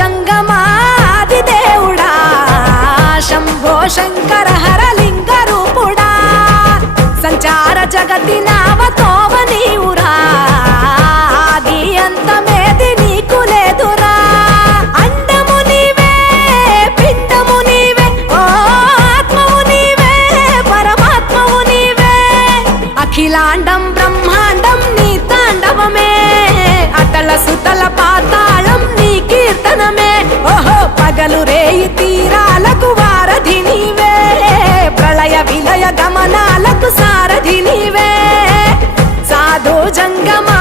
జంగమాది దేవుడా శంభో శంకర హరలింగ రూపుడా సంచార జగతి నావతోవ నీవురా ఆది అంతమేది నీకు లేదురా అండము నీవే పిండము నీవే ఓ ఆత్మవు నీవే పరమాత్మవు నీవే అఖిలాండం బ్రహ్మాండం నీ తాండవమే అతల సుతల పాతాళం నీ కీర్తనమే ఓహో పగలు రేయి తీరాలకు వారధి నీవే ప్రళయ విలయ గమనాలకు సారథి నీవే సాధు జంగమా